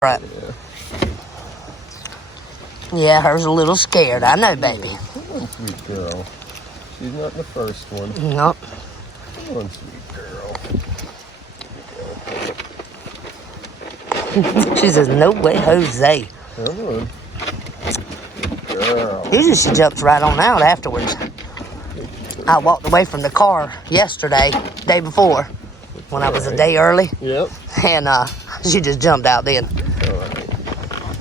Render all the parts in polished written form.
Right. Yeah, her's a little scared. I know, baby. Come on, sweet girl. She's not the first one. Nope. Come on, sweet girl. She says, no way, Jose. Come on. Girl. Usually she jumps right on out afterwards. I walked away from the car yesterday, day before, when I was a day early. Yep. And she just jumped out then. All right.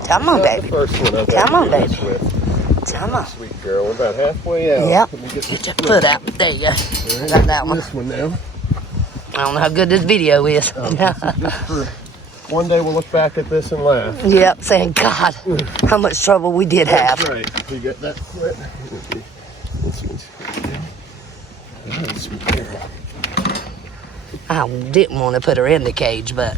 Come on, baby. Come on, baby. Come on. Sweet girl. We're about halfway out. Yep. Let me Get your foot out. There you go. Right. Got that one. This one now. I don't know how good this video is. One day we'll look back at this and laugh. Yep, saying, God, how much trouble we did have. That's right. You got that foot. This one's sweet girl. I didn't want to put her in the cage, but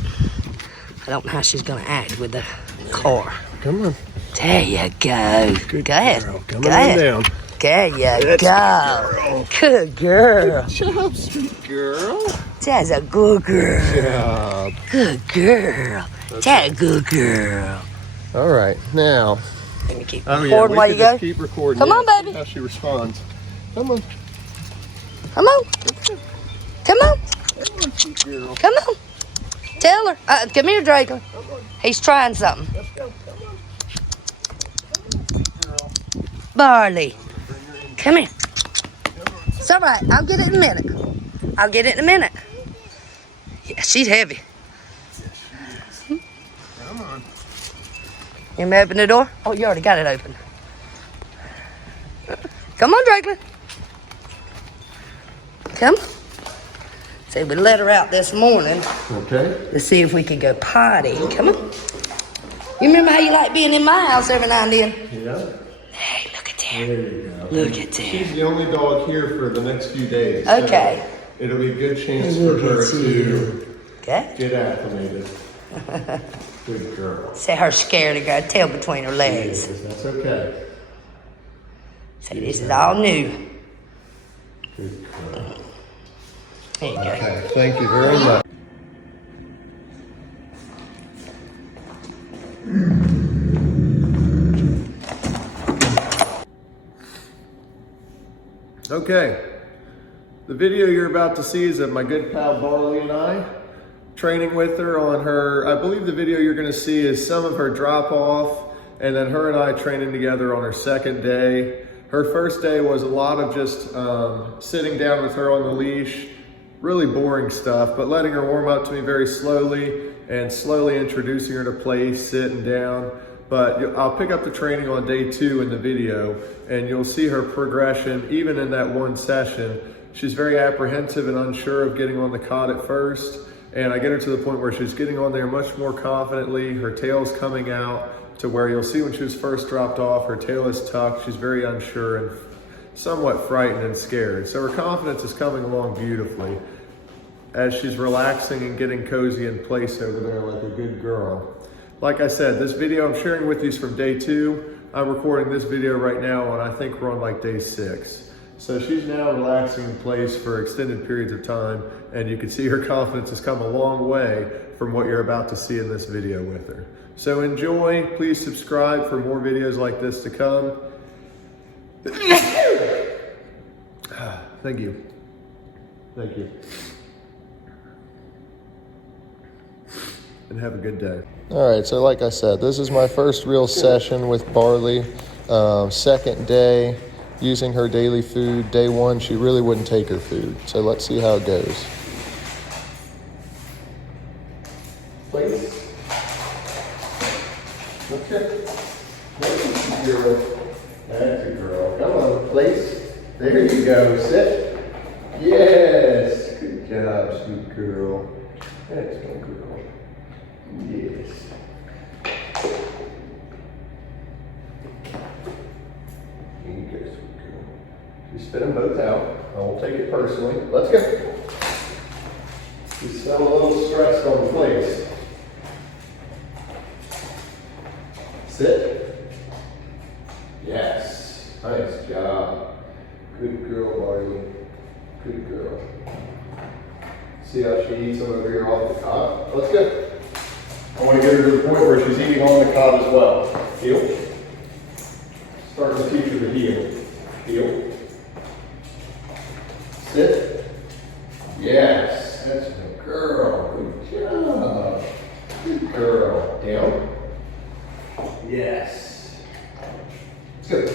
I don't know how she's going to act with the car. Come on. There you go. Good go ahead. Girl. Come go on ahead. down. There you That's go. Good girl. Good job, sweet girl. That's a good girl. Good job. Good girl. That's a good girl. All right, now. Let me keep Oh, recording while you go. Keep recording. Come on, See baby. how she responds. Come on. Come on. Come on. Come on, sweet girl. Come on. Tell her. Come here, Draco. He's trying something. Let's go. Come on. Girl. Barley. Come here. It's all right. I'll get it in a minute. I'll get it in a minute. Yeah, she's heavy. Come on. You may open the door? Oh, you already got it open. Come on, Drakeland. Come. So we let her out this morning Okay. to see if we could go potty. Come on. You remember how you like being in my house every now and then? Yeah. Hey, look at There there. you go. Look at there. She's the only dog here for the next few days. Okay. So it'll be a good chance for Look her at to Okay. get acclimated. Good girl. Say her scared to go tail between her legs. Yes, that's okay. Say this is all new. Good girl. There you go. Okay, thank you very much. Okay, the video you're about to see is of my good pal Barley and I training with her on her, I believe the video you're gonna see is some of her drop off and then her and I training together on her second day. Her first day was a lot of just sitting down with her on the leash, really boring stuff, but letting her warm up to me very slowly and slowly introducing her to play, sitting down. But I'll pick up the training on day 2 in the video and you'll see her progression even in that one session. She's very apprehensive and unsure of getting on the cot at first. And I get her to the point where she's getting on there much more confidently. Her tail's coming out to where you'll see when she was first dropped off, her tail is tucked. She's very unsure and somewhat frightened and scared. So her confidence is coming along beautifully as she's relaxing and getting cozy in place over there like a good girl. Like I said, this video I'm sharing with you is from day 2. I'm recording this video right now and I think we're on like day 6. So she's now relaxing in place for extended periods of time and you can see her confidence has come a long way from what you're about to see in this video with her. So enjoy, please subscribe for more videos like this to come. Thank you. Thank you. And have a good day. All right, so like I said, this is my first real session with Barley. Second day, using her daily food. Day 1, she really wouldn't take her food. So let's see how it goes. Please. Okay. That's a girl. That's a girl. Come on, place. There you go. Sit. Yes. Good job, sweet girl. Excellent girl. Yes. Here you go, sweet girl. You spit them both out. I won't take it personally. Let's go. You sound a little stressed on the place. Sit. Yes. Nice job. Good girl, Barley. Good girl. See how she eats them over here off the top? Let's go. want to get her to the point where she's eating on the cot as well. Heel. Starting to teach her to heel. Heel. Sit. Yes, that's my girl. Good job. Good girl. Down. Yes. Good.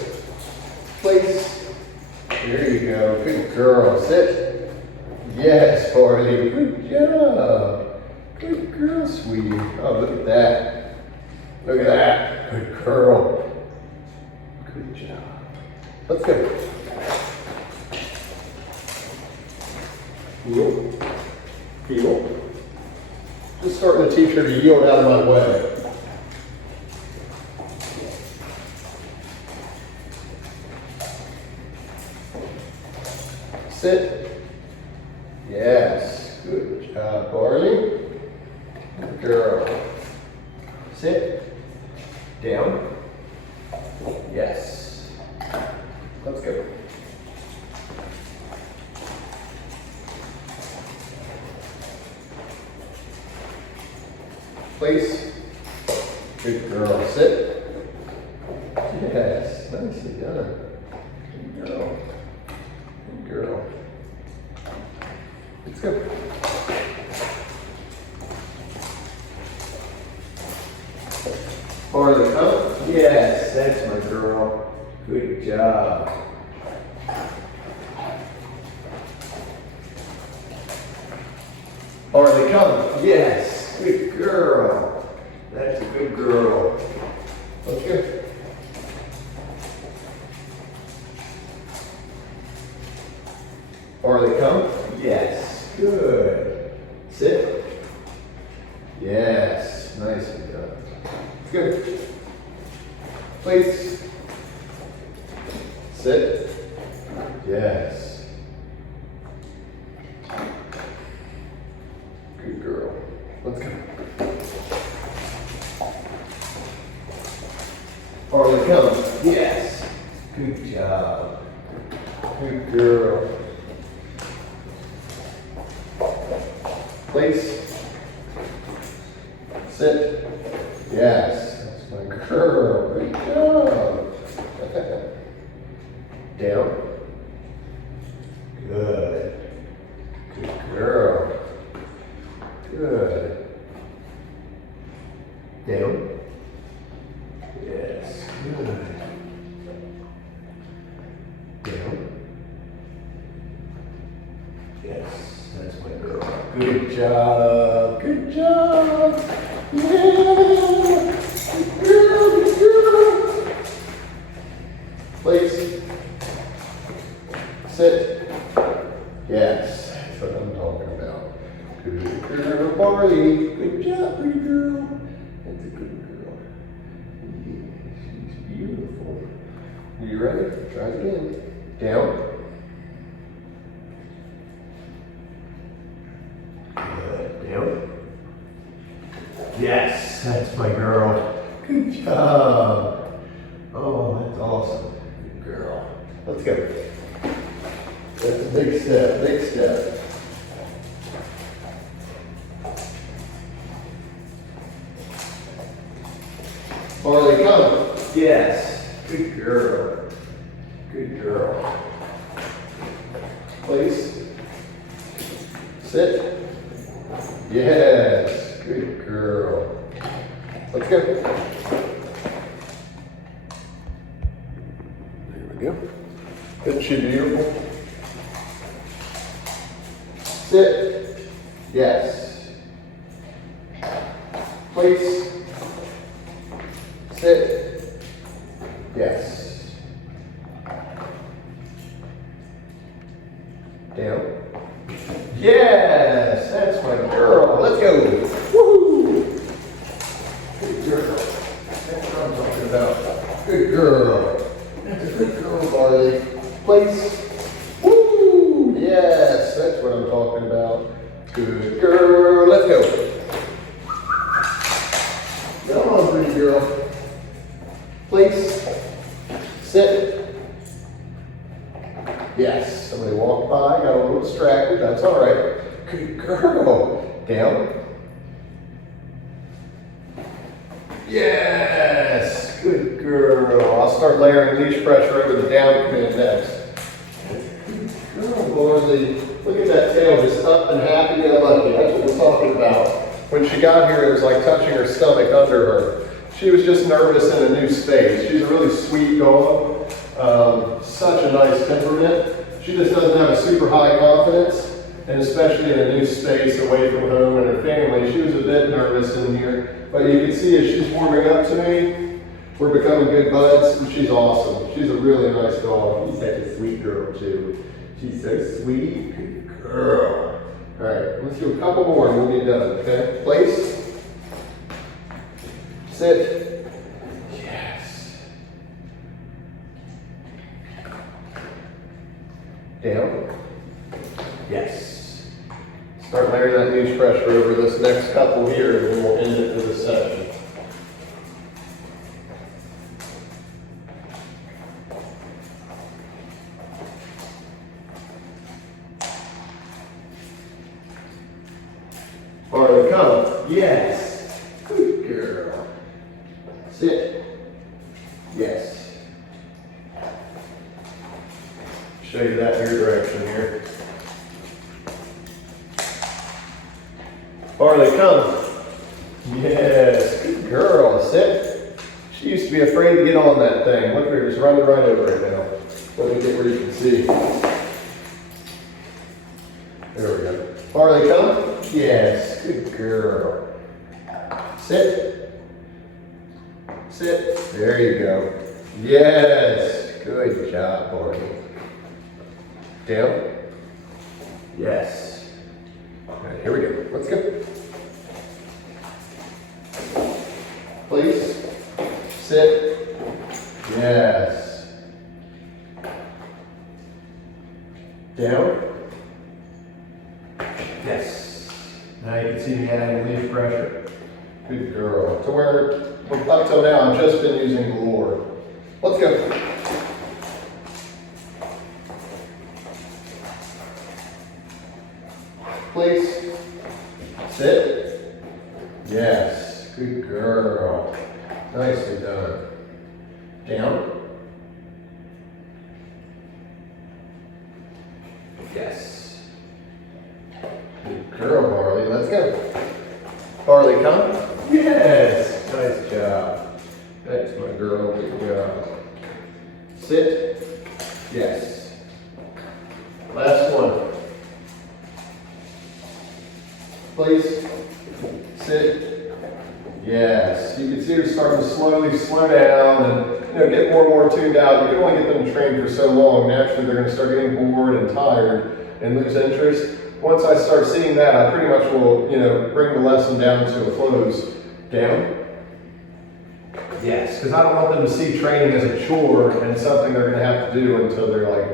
Place. There you go. Good girl. Sit. Yes, Farley. Good job. Good girl, sweetie. Oh, look at that. Look at that. Good girl. Good job. Let's go. Heel. Heel. Just starting to teach her to yield out of my way. Sit. Yes. Good job, Barley. Good girl. Sit. Down. Yes. Let's go. Place. Good girl. Sit. Yes. Nicely done. Good girl. Good girl. Let's go. Farther come. Yes, that's my girl. Good job. Farther come. Yes, good girl. That's a good girl. Let's go. Farther come. Yes, good. Sit. Yes, nicely done. Good. Place. Sit. Yes. Good girl. Let's go. Farley, come. Yes. Good job. Good girl. Place. Sit. Yes. That's my girl. Good job. Down. Good. Good girl. Good. Down. Yes. Good. Down. Yes. That's my girl. Good job. Good job. Yeah. Good girl. Good girl. Place. Sit. Yes. That's what I'm talking about. Good girl, Barley. Good job, pretty girl. That's a good girl. Yeah, she's beautiful. Are you ready? Try it again. Down. Good. Down. Yes, that's my girl. Good job. Oh, that's awesome. Good girl. Let's go. That's a big step, big step. Farley, come. Yes. Good girl. Good girl. Place. Sit. Yes. Good girl. Let's go. There we go. Isn't she beautiful? Sit. Yes. Place. Sit. Yes. Down. Yes, that's my girl. Let's go. Woo! Good girl. That's what I'm talking about. Good girl. That's a good girl, Barley. Place. Woo! Yes, that's what I'm talking about. Good girl. Let's go. Come on, pretty girl. Place. Sit. Yes. Somebody walked by, got a little distracted. That's all right. Good girl. Down. Yes, good girl. I'll start layering leash pressure over the down command next. Good Lordy. Look at that tail, just up and happy-go-lucky. That's what we're talking about. When she got here, it was like touching her stomach under her. She was just nervous in a new space. She's a really sweet dog. Such a nice temperament. She just doesn't have a super high confidence, and especially in a new space away from home and her family. She was a bit nervous in here, but you can see as she's warming up to me, we're becoming good buds, and she's awesome. She's a really nice dog. She's such a sweet girl, too. She's so sweet. Good girl. All right, let's do a couple more and we'll be done, okay? Place. Sit. Yes. Down. Yes. Start layering that leash pressure over this next couple here and then we'll end it for the session. Barley, come. Yes. Good girl. Sit. Yes. Show you that in your direction here. Barley, come. Yes. Good girl. Sit. She used to be afraid to get on that thing. Look at her just running right over it now. Let me get where you can see. There we go. Barley, come. Yes, good girl. Sit. Sit. There you go. Yes, good job, Barney. Down. Yes. All right, here we go. Let's go. Please. Sit. Yes. Down. Yes. Now you can see me adding leash pressure. Good girl. To where, up till now, I've just been using the lure. Let's go. Please. Sit. Yes. Good girl. Nicely done. Down. Yes. Good girl, Barley. Let's go. Barley, come. Yes. Nice job. That's my girl. Good job. Sit. Yes. Last one. Please. Sit. Yes. You can see her starting to slowly slow down and get more and more tuned out. You can only get them trained for so long. Naturally, they're going to start getting bored and tired and lose interest. Once I start seeing that, I pretty much will, bring the lesson down to a close. Down. Yes, because I don't want them to see training as a chore and something they're going to have to do until they're like,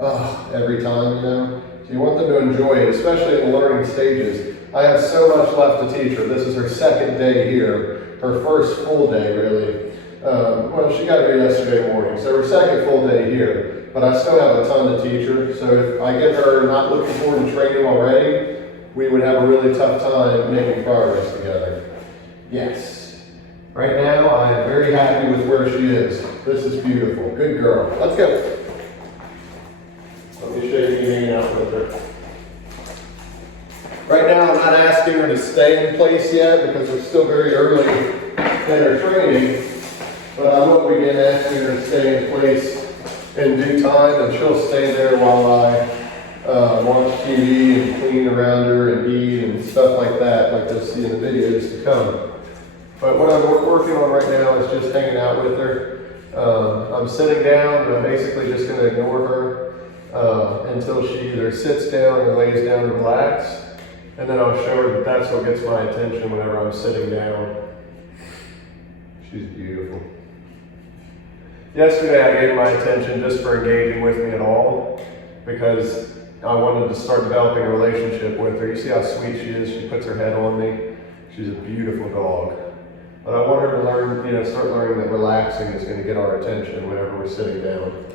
oh, every time, So you want them to enjoy it, especially in the learning stages. I have so much left to teach her. This is her second day here, her first full day, really. Well, she got here yesterday morning, so her second full day here. But I still have a ton to teach her, so if I get her not looking forward to training already, we would have a really tough time making progress together. Yes. Right now, I am very happy with where she is. This is beautiful. Good girl. Let's go. Let me show you me hanging out with her. Right now, I'm not asking her to stay in place yet because we're still very early in her training, but I will begin asking her to stay in place in due time, and she'll stay there while I watch TV and clean around her and eat and stuff like that, like you'll see in the videos to come. But what I'm working on right now is just hanging out with her. I'm sitting down, and I'm basically just going to ignore her until she either sits down or lays down to relax, and then I'll show her that that's what gets my attention whenever I'm sitting down. She's beautiful. Yesterday I gave my attention just for engaging with me at all because I wanted to start developing a relationship with her. You see how sweet she is? She puts her head on me. She's a beautiful dog. But I want her to learn, start learning that relaxing is going to get our attention whenever we're sitting down.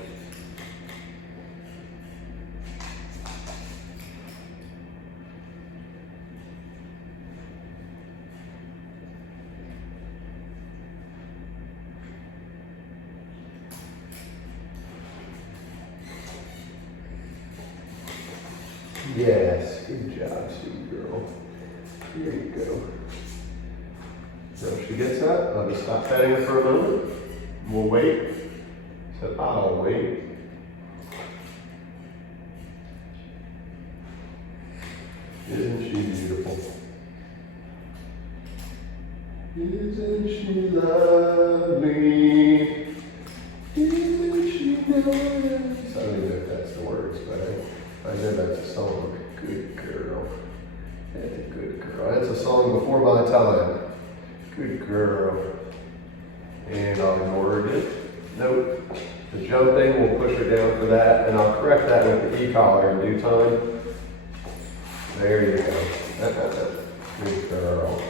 Yes, good job, sweet girl. Here you go. So if she gets up, I'll just stop petting her for a moment. We'll wait. So I'll wait. Isn't she beautiful? Isn't she lovely? Isn't she nice? I don't even know if that's the words, but I know that's a song. Good girl. That's a good girl. That's a song before my time. Good girl. And I'll ignore it. Nope. The jumping, we'll push her down for that, and I'll correct that with the e-collar in due time. There you go. Good girl.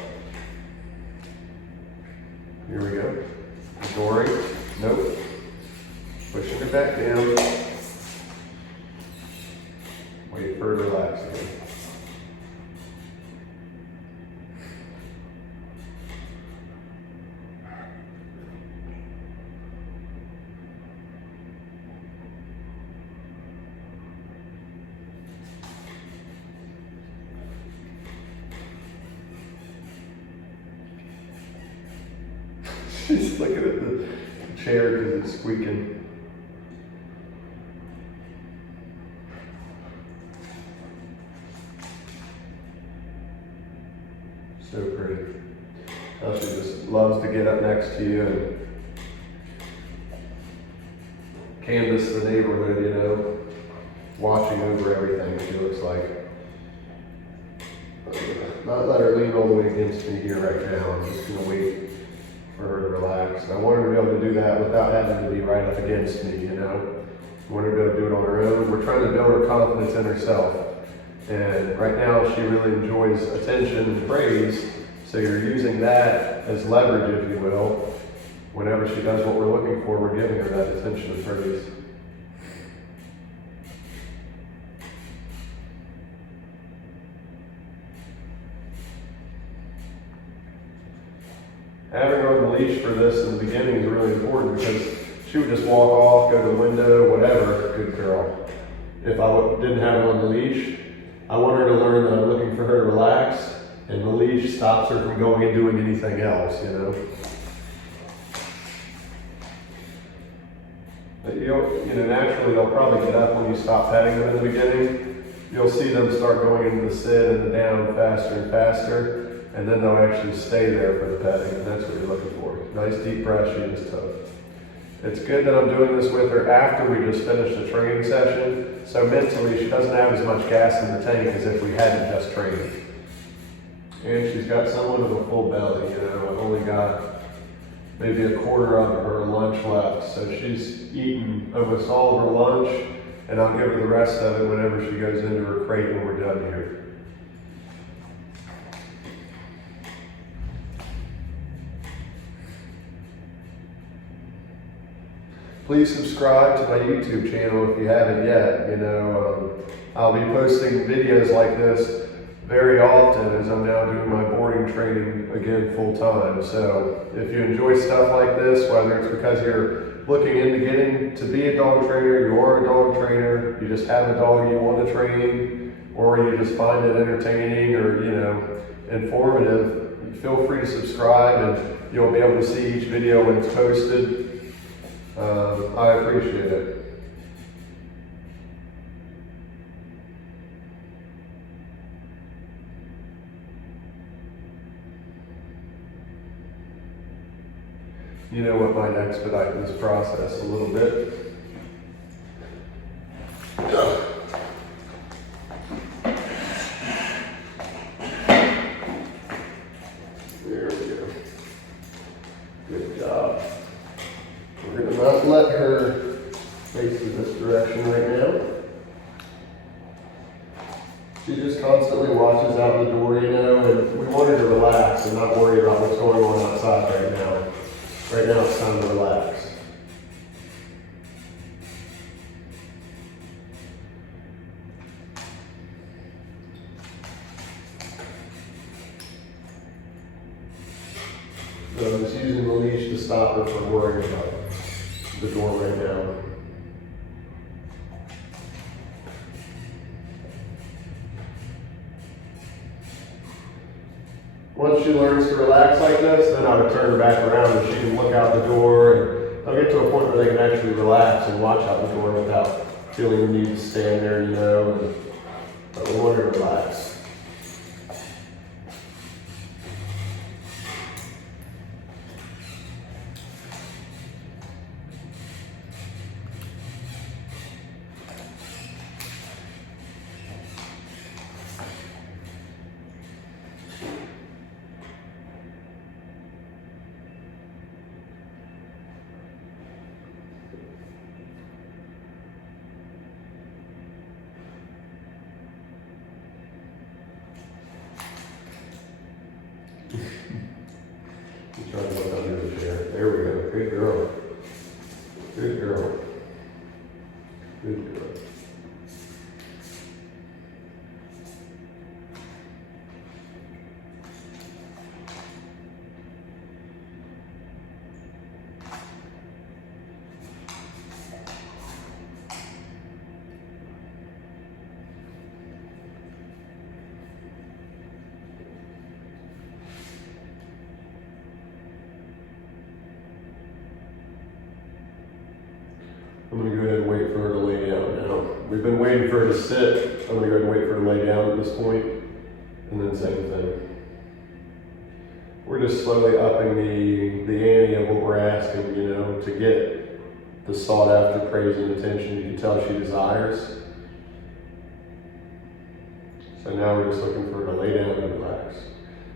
Here we go. Dory. Nope. Pushing her back down. Wait for her to relax again. She's looking at the chair because it's squeaking. So pretty. Now she just loves to get up next to you and canvass the neighborhood, you know, watching over everything, she looks like. Not let her lean all the way against me here right now. I'm just going to wait for her to relax. And I want her to be able to do that without having to be right up against me, you know. I want her to be able to do it on her own. We're trying to build her confidence in herself. And right now she really enjoys attention and praise. So you're using that as leverage, if you will. Whenever she does what we're looking for, we're giving her that attention and praise. Having her on the leash for this in the beginning is really important because she would just walk off, go to the window, whatever. Good girl. If I didn't have her on the leash, I want her to learn that I'm looking for her to relax, and the leash stops her from going and doing anything else, you know. But you know, naturally they'll probably get up when you stop petting them in the beginning. You'll see them start going into the sit and the down faster and faster. And then they'll actually stay there for the petting, and that's what you're looking for. Nice deep breath she just took. It's good that I'm doing this with her after we just finished the training session, so mentally she doesn't have as much gas in the tank as if we hadn't just trained. And she's got somewhat of a full belly, you know. I've only got maybe a quarter of her lunch left, so she's eaten almost all of her lunch, and I'll give her the rest of it whenever she goes into her crate when we're done here. Please subscribe to my YouTube channel if you haven't yet. You know, I'll be posting videos like this very often as I'm now doing my boarding training again full time. So if you enjoy stuff like this, whether it's because you're looking into getting to be a dog trainer, you are a dog trainer, you just have a dog you want to train, or you just find it entertaining or, you know, informative, feel free to subscribe and you'll be able to see each video when it's posted. I appreciate it. You know what might expedite this process a little bit? There we go. Good job. We're going to not let her face in this direction right now. She just constantly watches out the door, you know, and we want her to relax and not worry about what's going on outside right now. Right now it's time to relax. So I'm just using the leash to stop her from worrying about the door right now. Once she learns to relax like this, then I would turn her back around and she can look out the door, and they'll get to a point where they can actually relax and watch out the door without feeling the need to stand there, you know, but we want her to relax. She's trying to look under the chair. There we go. Good girl. Good girl. Good girl. I'm going to go ahead and wait for her to lay down now. We've been waiting for her to sit. I'm going to go ahead and wait for her to lay down at this point, and then same thing. We're just slowly upping the ante of what we're asking, you know, to get the sought after praise and attention you can tell she desires. So now we're just looking for her to lay down and relax.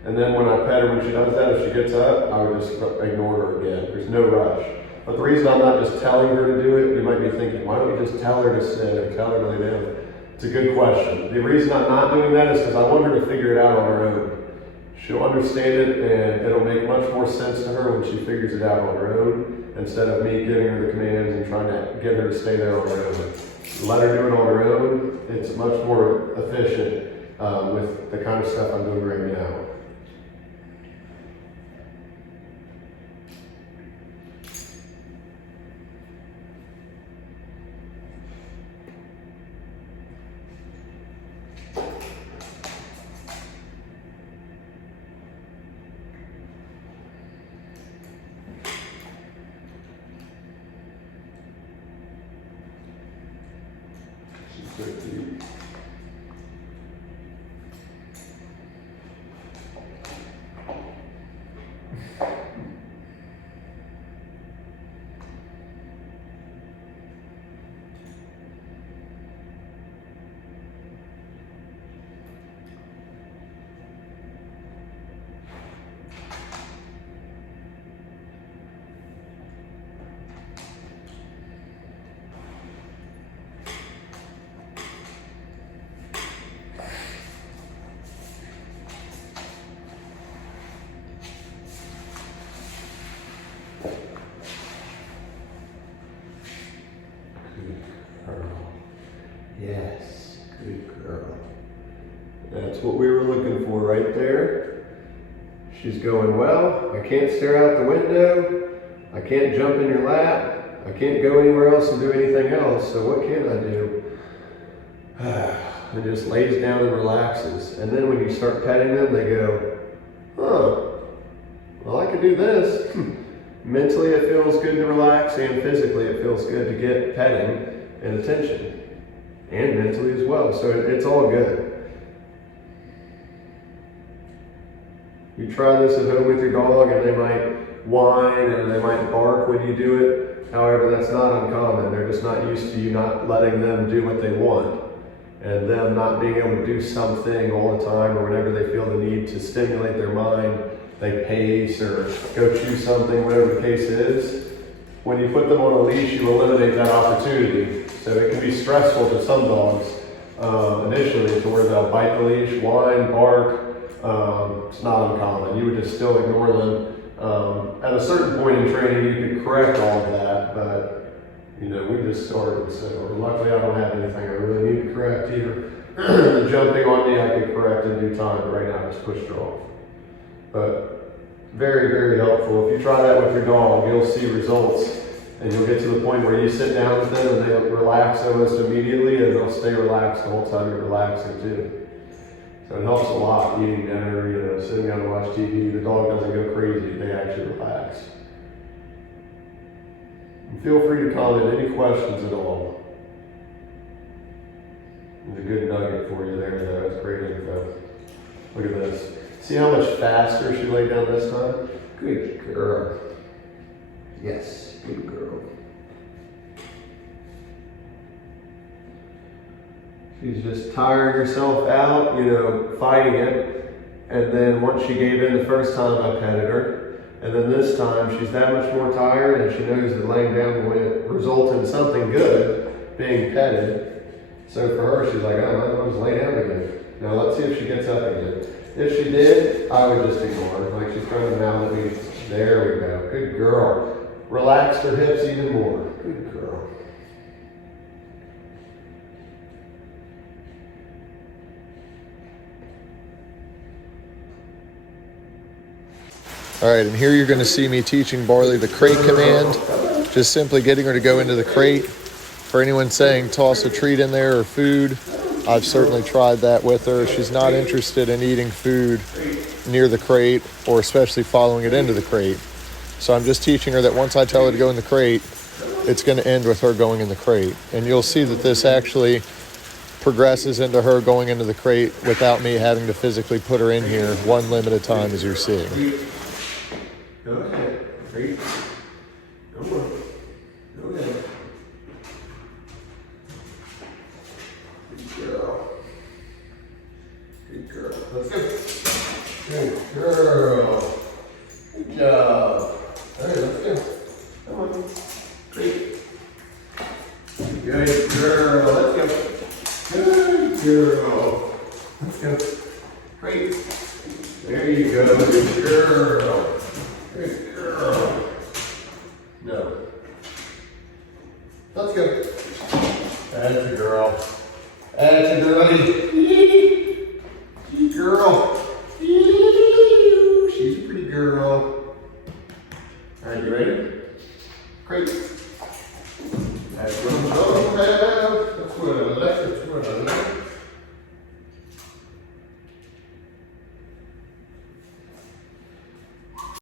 And then when I pet her, when she does that, if she gets up, I would just ignore her again. There's no rush. But the reason I'm not just telling her to do it, you might be thinking, why don't you just tell her to sit or tell her to lay down? It's a good question. The reason I'm not doing that is because I want her to figure it out on her own. She'll understand it, and it'll make much more sense to her when she figures it out on her own, instead of me giving her the commands and trying to get her to stay there on her own. Let her do it on her own. It's much more efficient with the kind of stuff I'm doing right now. Yes, good girl. That's what we were looking for right there. She's going well. I can't stare out the window. I can't jump in your lap. I can't go anywhere else and do anything else. So what can I do? And just lays down and relaxes. And then when you start petting them, they go, huh, well, I could do this. Mentally, it feels good to relax, and physically, it feels good to get petting and attention. And mentally as well, so it's all good. You try this at home with your dog and they might whine and they might bark when you do it. However, that's not uncommon. They're just not used to you not letting them do what they want, and them not being able to do something all the time, or whenever they feel the need to stimulate their mind, they pace or go choose something, whatever the case is. When you put them on a leash, you eliminate that opportunity. So it can be stressful to some dogs initially, to where they'll bite the leash, whine, bark. It's not uncommon. You would just still ignore them. At a certain point in training, you could correct all of that, but you know, we just started, so luckily I don't have anything I really need to correct either. The jumping on me, I could correct in due time, but right now I just pushed her off. But very, very helpful. If you try that with your dog, you'll see results. And you'll get to the point where you sit down with them and they relax almost immediately, and they'll stay relaxed the whole time you're relaxing too. So it helps a lot eating dinner, you know, sitting down to watch TV. The dog doesn't go crazy, they actually relax. And feel free to comment any questions at all. There's a good nugget for you there, though. That's great info. Look at this. See how much faster she laid down this time? Good girl. Yes, good girl. She's just tiring herself out, you know, fighting it. And then once she gave in the first time, I petted her. And then this time, she's that much more tired, and she knows that laying down will result in something good, being petted. So for her, she's like, oh, I'll just lay down again. Now let's see if she gets up again. If she did, I would just ignore her. Like she's trying to mouth at me. There we go. Good girl. Relax her hips even more. Good girl. All right, and here you're going to see me teaching Barley the crate command, just simply getting her to go into the crate. For anyone saying toss a treat in there or food, I've certainly tried that with her. She's not interested in eating food near the crate or especially following it into the crate. So I'm just teaching her that once I tell her to go in the crate, it's going to end with her going in the crate. And you'll see that this actually progresses into her going into the crate without me having to physically put her in here one limb at a time, as you're seeing. Go ahead. Great. Go on. Go ahead. Good girl. Good girl. Let's go. Good girl. Good job. All right, let's go. Come on. Great. Good girl. Let's go. Good girl. Let's go. Great. There you go. Good girl. Good girl. No. Let's go. That's a girl. That's a girlie. Good girl. She's a pretty girl. All right, you ready? Great. That's what I'm talking about. That's what I like. That's what I like.